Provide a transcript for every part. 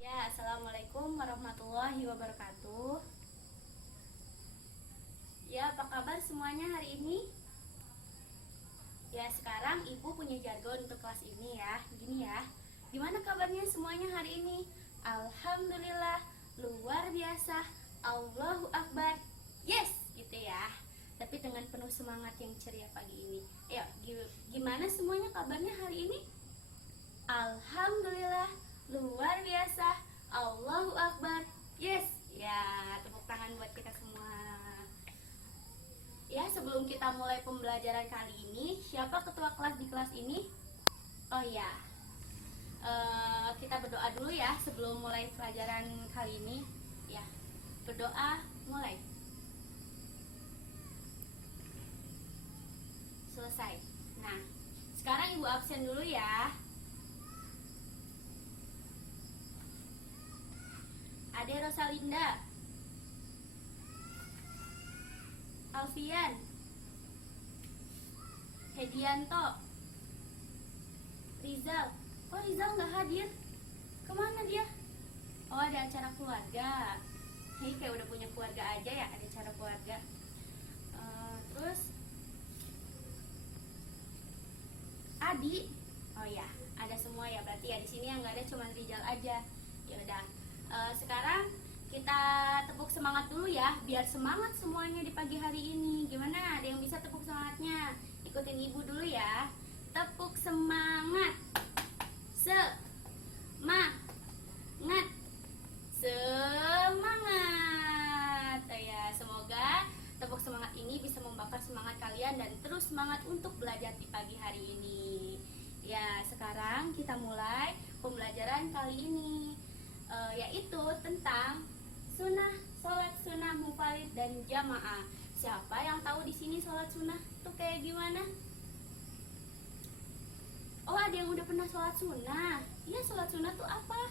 Ya, assalamualaikum warahmatullahi wabarakatuh. Ya, apa kabar semuanya hari ini? Ya, sekarang ibu punya jargon untuk kelas ini ya. Gini ya, gimana kabarnya semuanya hari ini? Alhamdulillah, luar biasa, Allahu Akbar. Yes, gitu ya. Tapi dengan penuh semangat yang ceria pagi ini. Ya, gimana semuanya kabarnya hari ini? Alhamdulillah, luar biasa, Allahu Akbar. Yes, ya, tepuk tangan buat kita semua. Ya, sebelum kita mulai pembelajaran kali ini, siapa ketua kelas di kelas ini? Oh ya, kita berdoa dulu ya sebelum mulai pelajaran kali ini. Ya, berdoa mulai. Selesai. Nah, sekarang ibu absen dulu ya. Ade Rosalinda, Alfian, Hedianto, Rizal. Oh, Rizal nggak hadir. Kemana dia? Oh, ada acara keluarga. Hei, kayak udah punya keluarga aja ya, ada acara keluarga. Terus Adi. Oh ya, ada semua ya berarti ya. Di sini yang nggak ada cuma Rizal aja. Ya udah. Sekarang kita tepuk semangat dulu ya, biar semangat semuanya di pagi hari ini. Gimana? Ada yang bisa tepuk semangatnya? Ikutin ibu dulu ya. Tepuk semangat. Semangat. Semangat. Ya, semoga tepuk semangat ini bisa membakar semangat kalian dan terus semangat untuk belajar di pagi hari ini. Ya, sekarang kita mulai pembelajaran kali ini. Yaitu tentang sholat sunnah munfarid dan jamaah. Siapa yang tahu di sini sholat sunnah itu kayak gimana? Oh, ada yang udah pernah sholat sunnah. Iya, sholat sunnah tuh apa?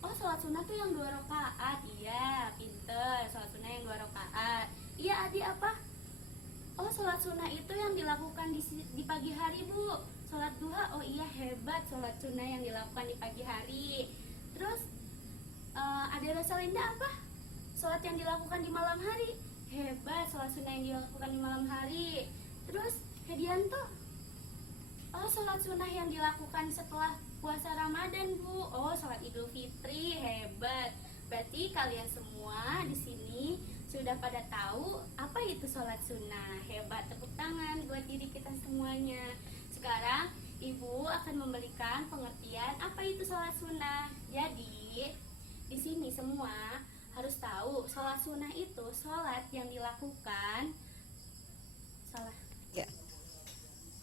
Oh, sholat sunnah tuh yang 2 rakaat. Iya, pinter. Sholat sunnah yang 2 rakaat. Iya, Adi apa? Oh, sholat sunnah itu yang dilakukan di pagi hari, Bu. Sholat duha. Oh iya, hebat. Sholat sunnah yang dilakukan di pagi hari. Terus ada Rosalinda apa? Sholat yang dilakukan di malam hari. Hebat, sholat sunnah yang dilakukan di malam hari. Terus Hedianto, oh sholat sunnah yang dilakukan setelah puasa Ramadan, Bu. Oh, sholat Idul Fitri. Hebat. Berarti kalian semua di sini sudah pada tahu apa itu sholat sunnah. Hebat, tepuk tangan buat diri kita semuanya. Sekarang ibu akan memberikan pengertian apa itu sholat sunnah. Jadi di sini semua harus tahu sholat sunnah itu sholat yang dilakukan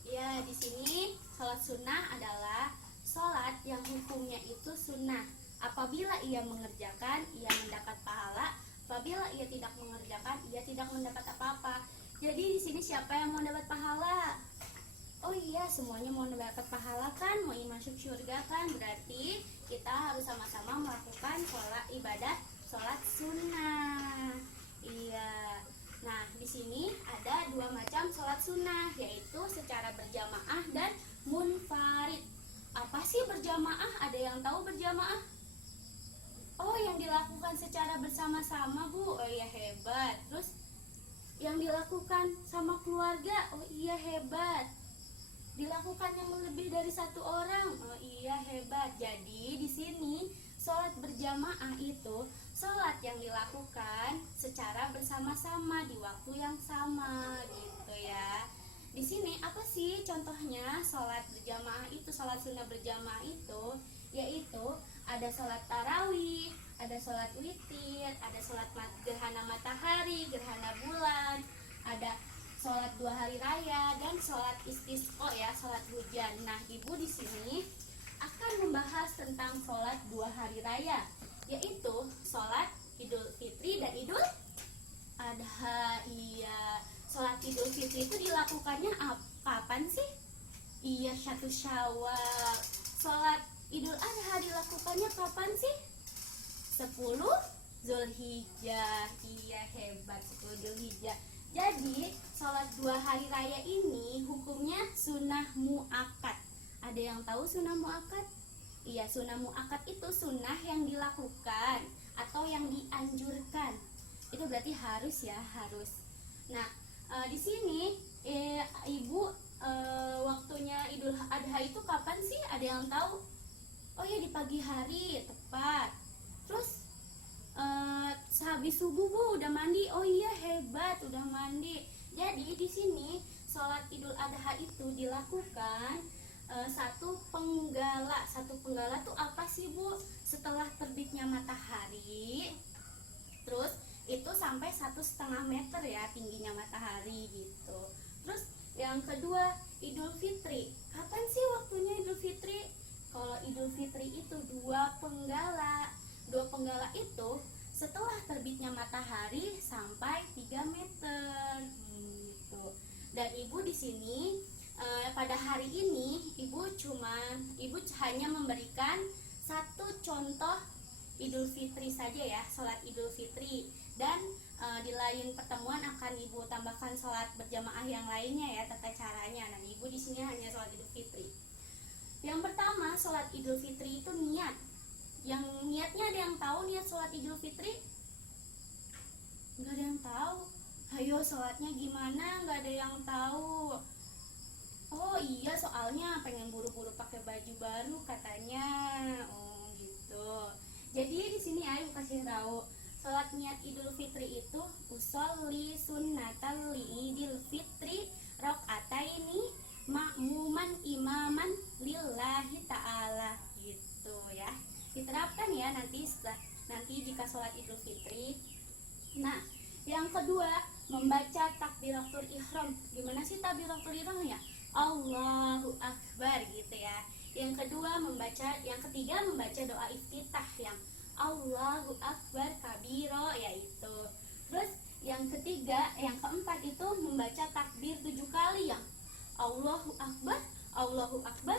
Ya, di sini sholat sunnah adalah sholat yang hukumnya itu sunnah. Apabila ia mengerjakan, ia mendapat pahala. Apabila ia tidak mengerjakan, ia tidak mendapat apa-apa. Jadi di sini siapa yang mau dapat pahala? Oh iya, semuanya mau mendapat pahala kan, mau masuk surga kan, berarti kita harus sama-sama melakukan sholat sunnah. Iya. Nah, di sini ada 2 macam sholat sunnah, yaitu secara berjamaah dan munfarid. Apa sih berjamaah? Ada yang tahu berjamaah? Oh, yang dilakukan secara bersama-sama, Bu. Oh iya, hebat. Terus yang dilakukan sama keluarga. Oh iya, hebat. Dilakukan yang lebih dari 1 orang. Oh iya, hebat. Jadi di sini sholat berjamaah itu sholat yang dilakukan secara bersama-sama di waktu yang sama gitu ya. Di sini apa sih contohnya sholat berjamaah itu, sholat sunnah berjamaah itu? Yaitu ada sholat tarawih, ada sholat witir, ada sholat gerhana matahari, gerhana bulan, ada sholat 2 hari raya, dan sholat istisqa ya, sholat hujan. Nah, ibu di sini akan membahas tentang sholat 2 hari raya, yaitu sholat Idul Fitri dan Idul Adha. Iya, sholat Idul Fitri itu dilakukannya kapan sih? Iya, 1 Syawal. Sholat Idul Adha dilakukannya kapan sih? 10 Zulhijjah. Iya, hebat, 10 Zulhijjah. Jadi sholat 2 hari raya ini hukumnya sunnah muakkad. Ada yang tahu sunnah muakkad? Iya, sunnah muakkad itu sunnah yang dilakukan atau yang dianjurkan. Itu berarti harus ya, harus. Nah, di sini Ibu, waktunya Idul Adha itu kapan sih? Ada yang tahu? Oh ya, di pagi hari tepat. Terus sehabis subuh Bu udah mandi. Oh iya, hebat, udah mandi. Jadi di sini sholat Idul Adha itu dilakukan satu penggala. Satu penggala tuh apa sih Bu? Setelah terbitnya matahari, terus itu sampai 1,5 meter ya tingginya matahari gitu. Terus yang kedua, Idul Fitri. Kapan sih waktunya Idul Fitri? Kalau Idul Fitri itu dua penggala. Dua penggala itu setelah terbitnya matahari sampai 3 meter gitu. Dan Ibu di sini pada hari ini Ibu hanya memberikan satu contoh Idul Fitri saja ya, sholat Idul Fitri. Dan di lain pertemuan akan Ibu tambahkan sholat berjamaah yang lainnya ya, tata caranya. Nah, Ibu di sini hanya sholat Idul Fitri. Yang pertama, sholat Idul Fitri itu niat. Yang niatnya ada yang tahu niat sholat Idul Fitri? Nggak ada yang tahu. Ayo, sholatnya gimana? Nggak ada yang tahu. Oh iya, soalnya pengen buru-buru pakai baju baru katanya. Oh gitu. Jadi di sini Ayu kasih tahu, sholat niat Idul Fitri itu usolli sunnatal Idul Fitri rakaataini ma'muman imaman lillahi ta'ala gitu ya. Diterapkan ya nanti jika sholat Idul Fitri. Nah, yang kedua, membaca takbiratul ihram. Gimana sih takbiratul ihram ya? Allahu Akbar gitu ya. Yang ketiga membaca doa iftitah yang Allahu Akbar kabiro yaitu. Terus yang keempat itu membaca takbir 7 kali yang Allahu Akbar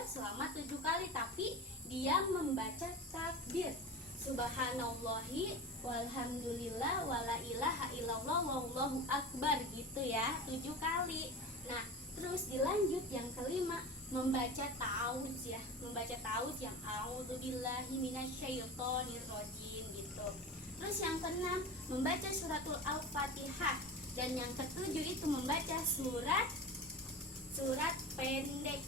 selama 7 kali, tapi dia membaca takbir subhanallahi walhamdulillah wala ilaha illallah wallahu akbar gitu ya, 7 kali. Nah, terus dilanjut yang kelima membaca ta'awudz ya, yang a'udzubillahi minasyaitonirrajim gitu. Terus yang keenam membaca suratul Al-Fatihah, dan yang ketujuh itu membaca surat pendek.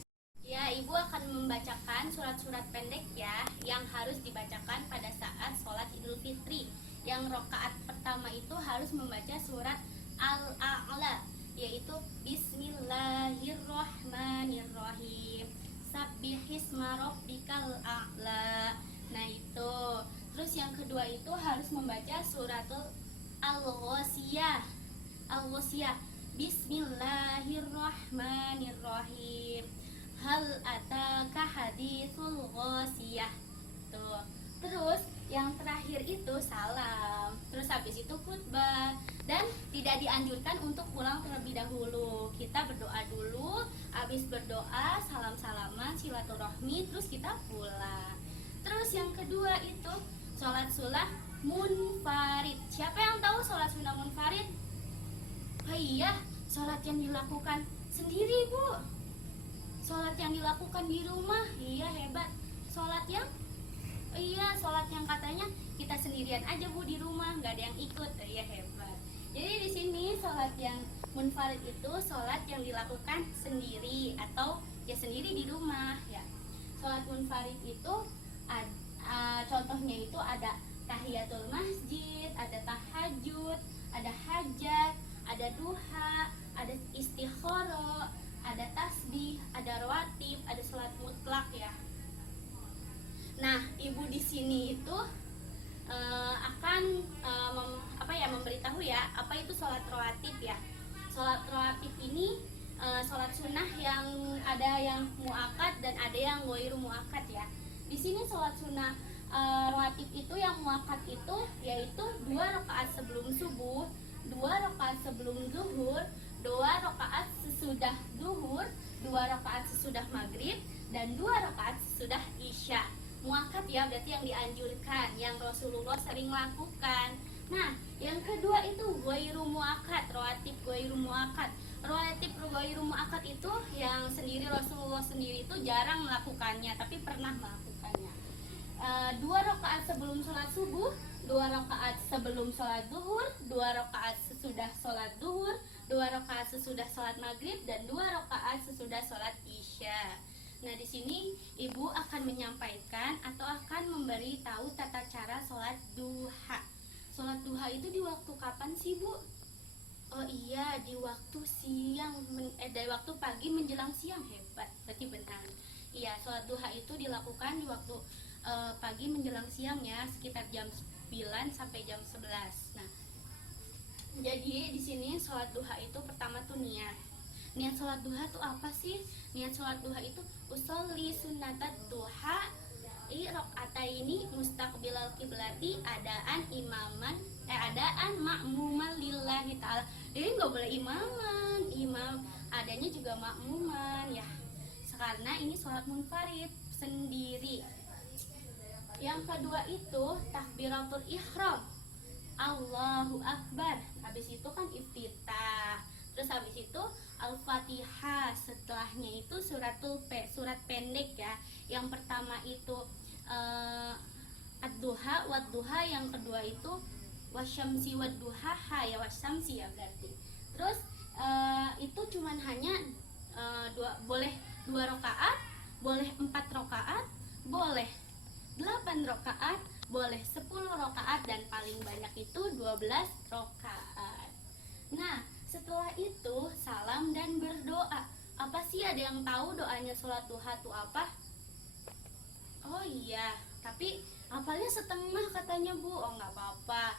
Ya, Ibu akan membacakan surat-surat pendek ya yang harus dibacakan pada saat sholat Idul Fitri. Yang rakaat pertama itu harus membaca surat Al-A'la, yaitu Bismillahirrohmanirrohim Sabbihisma rabbikal a'la. Nah itu. Terus yang kedua itu harus membaca suratul Al-Ghasyiyah. Bismillahirrohmanirrohim Hal ataka haditsul ghasyiyah. Tuh. Terus yang terakhir itu salam. Terus habis itu khutbah. Dan tidak dianjurkan untuk pulang terlebih dahulu. Kita berdoa dulu, habis berdoa salam-salaman silaturahmi, terus kita pulang. Terus yang kedua itu sholat sunnah munfarid. Siapa yang tahu sholat sunnah munfarid? Oh iya, sholat yang dilakukan sendiri Bu. Sholat yang dilakukan di rumah. Iya, hebat. Sholat yang katanya kita sendirian aja Bu di rumah, nggak ada yang ikut. Iya, hebat. Jadi di sini sholat yang munfarid itu sholat yang dilakukan sendiri atau ya sendiri di rumah ya. Sholat munfarid itu contohnya itu ada tahiyatul masjid, ada tahajud, ada hajat, ada duha, ada istikharah, ada tasbih, ada rawatib, ada sholat mutlak ya. Nah, Ibu di sini itu akan memberitahu ya apa itu sholat rawatib ya. Sholat rawatib ini sholat sunnah yang ada yang muakkad dan ada yang ghairu muakkad ya. Di sini sholat sunnah rawatib itu yang muakkad itu yaitu 2 rakaat sebelum subuh, 2 rakaat sebelum zuhur, 2 rakaat sesudah zuhur, 2 rakaat sesudah maghrib, dan 2 rakaat sesudah isya. Muakkad ya, berarti yang dianjurkan, yang Rasulullah sering lakukan. Nah, yang kedua itu ghairu muakkad, rawatib ghairu muakkad. Rawatib ghairu muakkad itu yang sendiri Rasulullah sendiri itu jarang melakukannya, tapi pernah melakukannya. 2 rakaat sebelum sholat subuh, 2 rakaat sebelum sholat duhur, 2 rakaat sesudah sholat duhur, 2 rakaat sesudah sholat maghrib, dan 2 rakaat sesudah sholat isya. Nah, di sini ibu akan menyampaikan atau akan memberi tahu tata cara sholat duha. Sholat duha itu di waktu kapan sih, Bu? Oh iya, di waktu siang, dari waktu pagi menjelang siang. Hebat, berarti benar. Iya, sholat duha itu dilakukan di waktu pagi menjelang siang ya, sekitar jam 9 sampai jam 11. Nah, jadi di sini sholat duha itu pertama tuh niat. Niat sholat duha tuh apa sih? Niat sholat duha itu usolli sunnatat duha rakaataini mustaqbilal kiblati adaan makmuman lillahi ta'ala. Jadi nggak boleh imaman, imam adanya juga makmuman ya. Karena ini sholat munfarid sendiri. Yang kedua itu takbiratul ihram, Allahu Akbar. Habis itu kan iftitah. Terus habis itu Al-Fatihah. Setelahnya itu surat pendek ya. Yang pertama itu ad-duha wad-duha. Yang kedua itu wasyamsi wad-duhaha ya, wasyamsi ya berarti. Terus itu cuman hanya boleh 2 rakaat, boleh 4 rakaat, boleh 8 rakaat, boleh 10 rakaat, dan paling banyak itu 12 rakaat. Nah, setelah itu salam dan berdoa. Apa sih, ada yang tahu doanya sholat duha itu apa? Oh iya, tapi hafalnya setengah katanya, Bu. Oh nggak apa-apa,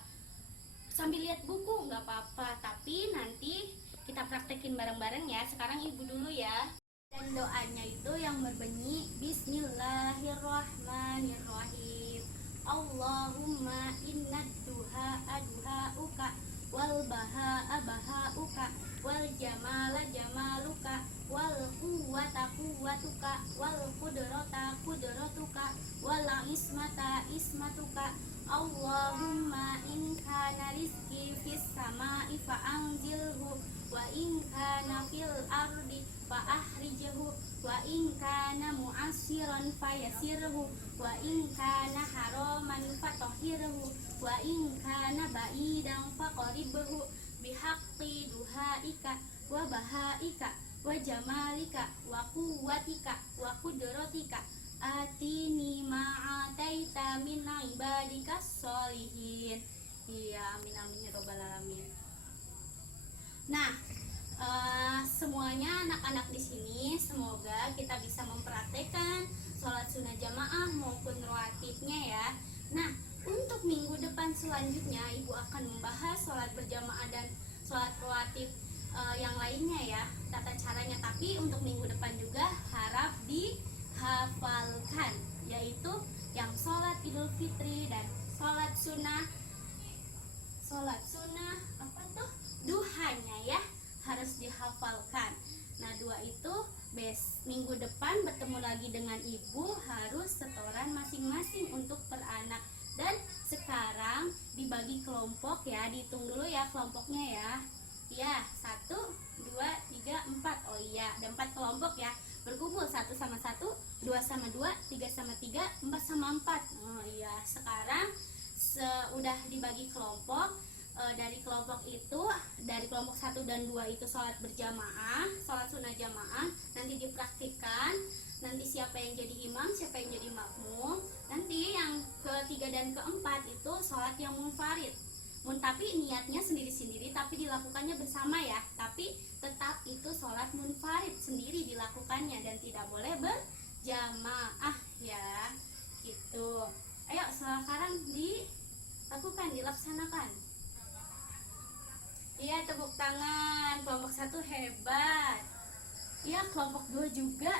sambil lihat buku nggak apa-apa, tapi nanti kita praktekin bareng-bareng ya. Sekarang ibu dulu ya. Dan doanya itu yang berbunyi Bismillahirrahmanirrahim. Allahumma innad duha duhauka wal bahaa bahauka wal jamala jamaluka wal quwwata quwwatuka wal qudrata qudratuka wal ismata ismatuka. Allahumma in kana rizqi fis sama'i fa anzilhu wa in kana fil ardi fa ahrijhu wa in kana mu'assiran fayasirhu wa in kana haraman fatahhirhu wa in kana ba'idan faqribhu bihaqqi duhaika wa bahaika wa jamalika wa quwwatika wa qudratika atini ma'ataita min ibadikas sholihin. Iya, amin amin ya robbal alamin. Nah, semuanya anak-anak di sini semoga kita bisa mempraktekkan sholat sunnah jamaah maupun rawatibnya ya. Nah, untuk minggu depan selanjutnya ibu akan membahas sholat berjamaah dan sholat rawatib yang lainnya ya, tata caranya. Tapi untuk minggu depan juga harap dihafalkan, yaitu yang sholat idul fitri dan sholat sunnah apa tuh, duhanya ya, harus dihafalkan. Nah, 2 itu minggu depan bertemu lagi dengan ibu, harus setoran masing-masing untuk per anak. Dan sekarang dibagi kelompok ya, dihitung dulu ya kelompoknya ya. Ya, 1, 2, 3, 4. Oh iya, ada 4 kelompok ya. Berkumpul 1 sama 1, 2 sama 2, 3 sama 3, 4 sama 4. Oh iya, sekarang udah dibagi kelompok. Dari kelompok itu, dari kelompok 1 dan 2 itu sholat berjamaah, sholat sunnah jamaah, nanti dipraktikkan. Nanti siapa yang jadi imam, siapa yang jadi makmum. Nanti yang ketiga dan keempat itu sholat yang munfarid. Tapi niatnya sendiri-sendiri, tapi dilakukannya bersama ya. Tapi tetap itu sholat munfarid sendiri dilakukannya dan tidak boleh berjamaah ya. Gitu. Ayo sekarang dilakukan, dilaksanakan. Iya, tepuk tangan. Kelompok 1 hebat. Iya, kelompok 2 juga.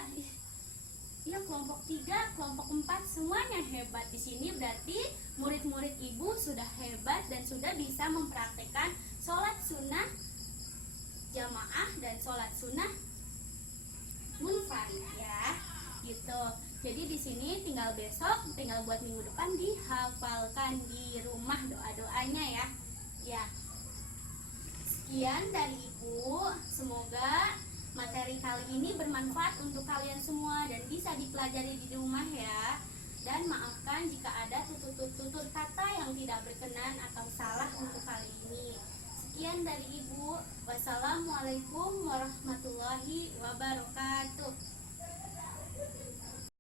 Iya, kelompok 3, kelompok 4 semuanya hebat di sini. Berarti murid-murid ibu sudah hebat dan sudah bisa mempraktekkan sholat sunnah jamaah dan sholat sunnah munfarid ya. Gitu. Jadi di sini tinggal buat minggu depan dihafalkan di rumah doa-doanya ya. Ya. Sekian dari ibu, semoga materi kali ini bermanfaat untuk kalian semua dan bisa dipelajari di rumah ya. Dan maafkan maafkan jika ada tutur kata yang tidak berkenan atau salah untuk kali ini. Sekian dari Ibu. Wassalamualaikum warahmatullahi wabarakatuh.